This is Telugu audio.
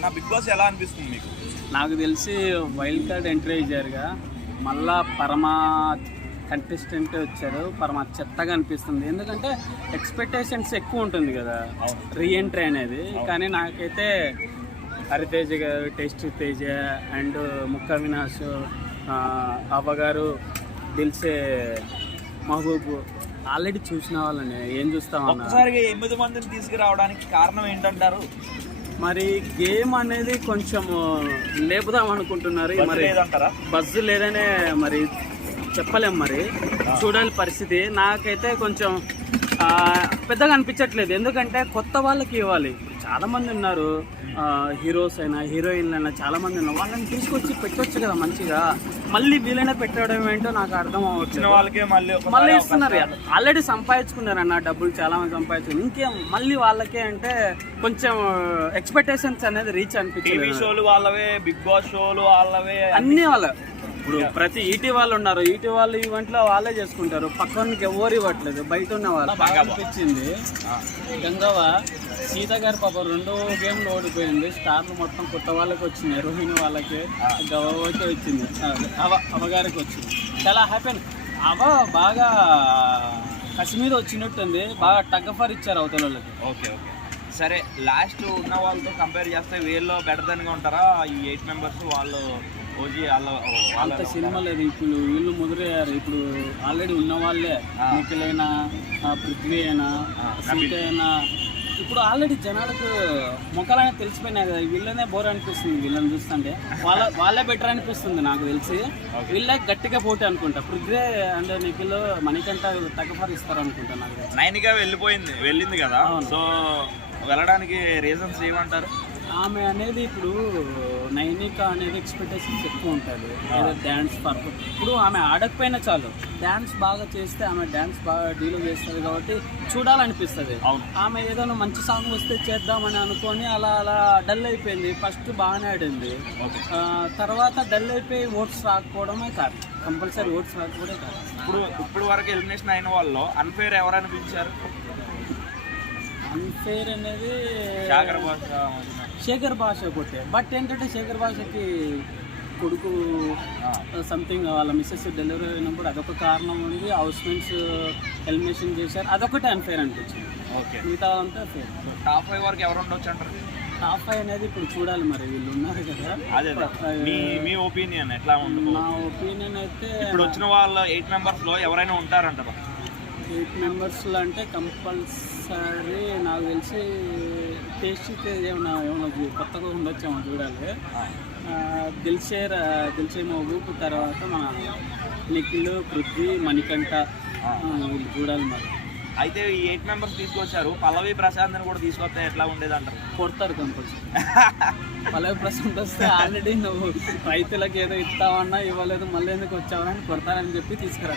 నా బిగ్ బాస్ ఎలా అనిపిస్తుంది మీకు? నాకు తెలిసి వైల్డ్ కార్డ్ ఎంట్రీ అయ్యారుగా. మళ్ళా పరమా కంటెస్టెంట్ వచ్చారు. పరమా చెత్తగా అనిపిస్తుంది. ఎందుకంటే ఎక్స్పెక్టేషన్స్ ఎక్కువ ఉంటుంది కదా. రీఎంట్రీ అనేది. కానీ నాకైతే హరితేజ గారు టేస్ట్ తేజ అండ్ ముక్క వినాష్ ఆ, అవ్వ గారు దిల్సే మహబూబ్ ఆల్రెడీ చూసిన వాళ్ళని ఏం చూస్తామన్నా? ఒక్కసారిగా ఎనిమిది మందిని తీసుకురావడానికి కారణం ఏంటంటారు? మరి గేమ్ అనేది కొంచెం లేపుదాం అనుకుంటున్నారు. మరి బస్సు లేదనే మరి చెప్పలేం మరి. చూడాలి పరిస్థితి. నాకైతే కొంచెం పెద్దగా అనిపించట్లేదు. ఎందుకంటే కొత్త వాళ్ళకి ఇవ్వాలి. చాలా మంది ఉన్నారు హీరోస్ అయినా హీరోయిన్లు అయినా చాలా మంది ఉన్నారు. వాళ్ళని తీసుకొచ్చి పెట్టొచ్చు కదా మంచిగా. మళ్ళీ వీలైనా పెట్టడం ఏంటో నాకు అర్థం అవ్వట్లేదు. వాళ్ళకే మళ్ళీ మళ్ళీ ఇస్తున్నారు. ఆల్రెడీ సంపాదించుకున్నారు అన్న డబ్బులు చాలా మంది సంపాదించుకున్నారు. ఇంకేం? మళ్ళీ వాళ్ళకే అంటే కొంచెం ఎక్స్పెక్టేషన్స్ అనేది రీచ్ టీవీ అనిపించింది షోలు వాళ్ళవే బిగ్ బాస్ షోలు వాళ్ళవే అన్ని వాళ్ళ ఇప్పుడు ప్రతి ఈటీ వాళ్ళు ఉన్నారు. ఈటీ వాళ్ళు ఈవెంట్లో వాళ్ళే చేసుకుంటారు. పక్కనకి ఎవరు ఇవ్వట్లేదు. బయట ఉన్న వాళ్ళు. బాగా అనిపించింది. గంగవ్వ సీత గారి పాప రెండో గేమ్లో ఓడిపోయింది. స్టార్లు మొత్తం కొత్త వాళ్ళకి వచ్చినాయి. రోహిణి వాళ్ళకి గవ్వకి వచ్చింది. అవ అవగారికి వచ్చింది. చాలా హ్యాపీ అవ బాగా కశ్మీర్ వచ్చినట్టుంది. బాగా టగ్గఫర్ ఇచ్చారు అవతల వాళ్ళకి. Okay okay. సరే లాస్ట్ ఉన్న వాళ్ళతో కంపేర్ చేస్తే వీళ్ళు బెటర్ దెన్గా ఉంటారా? ఈ ఎయిట్ మెంబర్స్ వాళ్ళు ఓజీ వాళ్ళ వాళ్ళ అంత సినిమా లేదు. ఇప్పుడు వీళ్ళు ముదిరయ్యారు ఇప్పుడు ఆల్రెడీ ఉన్న వాళ్ళే నిఖిల్ అయినా ఆ, పృథ్వీ అయినా సీత అయినా. ఇప్పుడు ఆల్రెడీ జనాలకు ముఖాలనే తెలిసిపోయినాయి కదా. వీళ్ళనే బోర్ అనిపిస్తుంది వీళ్ళని చూస్తుంటే. వాళ్ళ వాళ్ళే బెటర్ అనిపిస్తుంది నాకు తెలిసి. వీళ్ళే గట్టిగా పోటీ అనుకుంటా. పృథ్వీ అండ్ నిఖిల్ మణికంట తగ్గఫర్ ఇస్తారు అనుకుంటా నాకు. నైన్గా వెళ్ళిపోయింది. వెళ్ళింది కదా. సో వెళ్ళడానికి రీజన్స్ ఏమంటారు? ఆమె అనేది ఇప్పుడు నైనిక అనేది ఎక్స్పెక్టేషన్స్ ఎక్కువ ఉంటుంది. ఏదో డ్యాన్స్ పర్ఫెక్ట్ ఇప్పుడు ఆమె ఆడకపోయినా చాలు డ్యాన్స్ బాగా చేస్తే ఆమె డ్యాన్స్ బాగా డీల్ చేస్తుంది కాబట్టి చూడాలనిపిస్తుంది. అవును. ఆమె ఏదైనా మంచి సాంగ్ వస్తే చేద్దామని అనుకొని అలా అలా డల్ అయిపోయింది. ఫస్ట్ బాగానే ఆడింది. తర్వాత డల్ అయిపోయి ఓట్స్ రాకపోవడమే కాదు. కంపల్సరీ ఓట్స్ రాకపోవడే కాదు. ఇప్పుడు ఇప్పుడు వరకు ఎలిమినేషన్ అయిన వాళ్ళు అన్ఫేర్ ఎవరు అనిపించారు? అన్ఫేర్ అనేది శేఖర్ భాష ఒకటే బట్ ఏంటంటే శేఖర్ భాషకి కొడుకు సంథింగ్ వాళ్ళ మిస్సెస్ డెలివరీ అయినప్పుడు అదొక కారణం ఉంది. హౌస్ మేట్స్ ఎలిమినేషన్ చేశారు. అదొకటే అన్ఫేర్ అనిపించింది. ఓకే. మిగతా అంతా ఫేర్ టాప్ ఫైవ్ వరకు ఎవరు ఉండొచ్చు అంటారు? టాప్ ఫైవ్ అనేది ఇప్పుడు చూడాలి మరి వీళ్ళు ఉన్నారు కదా. అదే. మీ మీ ఒపీనియన్ ఎట్లా ఉంటుంది. నా ఒపీనియన్ అయితే ఇప్పుడు వచ్చిన వాళ్ళ ఎయిట్ మెంబర్స్లో ఎవరైనా ఉంటారంటారా? ఎయిట్ మెంబర్స్లో అంటే కంపల్సరీ నాకు తెలిసి టేస్ట్ ఏమన్నా చూ- కొత్తగా ఉండొచ్చేమో చూడాలి. ఆ, దిల్షే మహబూబ్ తర్వాత మన నిఖిల్ పృథ్వీ మణికంఠ వీళ్ళు చూడాలి మరి. అయితే ఈ ఎయిట్ మెంబర్స్ తీసుకొచ్చారు. పల్లవి ప్రశాంత్ కూడా తీసుకొస్తే ఎట్లా ఉండేది అంటారు కొడతారు కంపల్సరీ. పల్లవి ప్రశాంత్ వస్తే ఆల్రెడీ నువ్వు రైతులకు ఏదో ఇస్తావన్నా ఇవ్వలేదు మళ్ళీ ఎందుకు వచ్చావని కొడతారని చెప్పి తీసుకురా